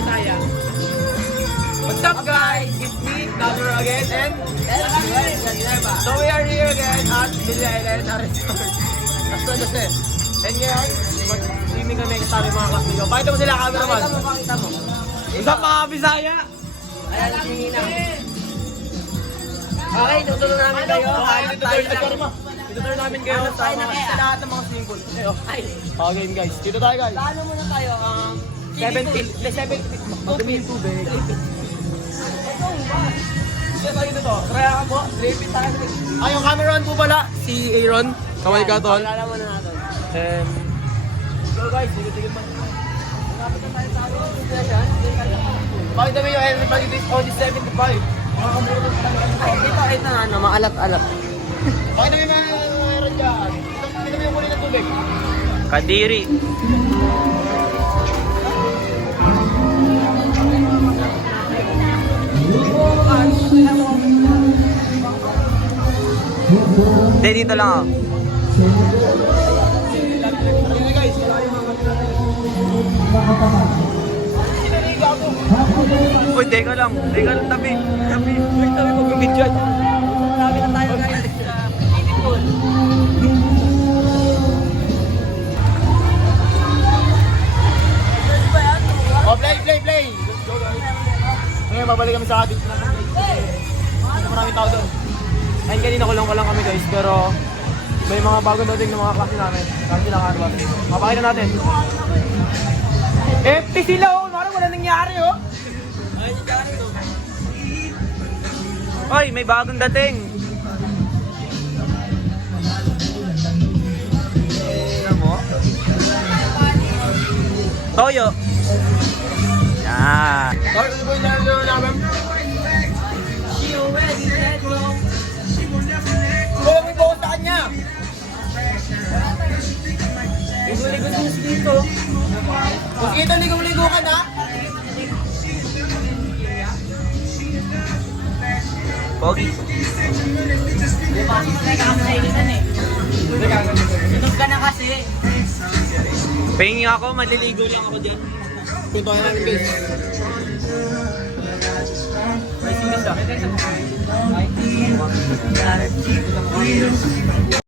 Bisaya. What's up guys? It's me, Camera again, and so we are here again at Billy Island Resort. That's it. And ngayon, mag-swimming kami kasama yung mga klasiko. Pakita mo sila, cameraman. Pakita mo. What's up mga Bisaya? Ayan, sinina. Okay, tutulong namin kayo. Itutur namin kayo sa lahat ng mga swimming pool. Okay guys, dito tayo guys. Paano muna tayo? 70 madami yung tubig. Siya tayo dito. Kaya ka po, draping tayo. Yung cameraman po pala, si Aaron. Kaway ka tol. Pagkala muna natin. So guys, sige pa. Malapit na tayo sa bakit namin yung everybody is only 75? Makakamuro na talaga. Ito na, maalat-alat. Bakit namin meron dyan? Hindi namin yung kulay ng tubig. Kadiri. Hindi, dito lang ako. Sige guys, Uy, teka lang, tabi. Wait, tabi mag-video dyan. Marami na tayo guys. Kidding pool. oh, play! Go guys. Ngayon, babalik kami sa atin. Maraming tao doon. Ayun, kanina kulong kami guys, pero may mga bagong dating ng mga klase namin. Kasi lang ano ba? Mapakita natin. Empty sila oh! Parang wala nangyari oh! Uy, may bagong dating. Ano mo? Toyo. Yan. Bakit ito po yung nalaro namin? Wala mo yung sa kanya! Ligo-ligo dito. Kung kita ligo-ligo ka na, Pogi. Tunog ka na kasi. Pahingi ako, maliligo lang ako dyan. punto ka namin guys. May sinis ah.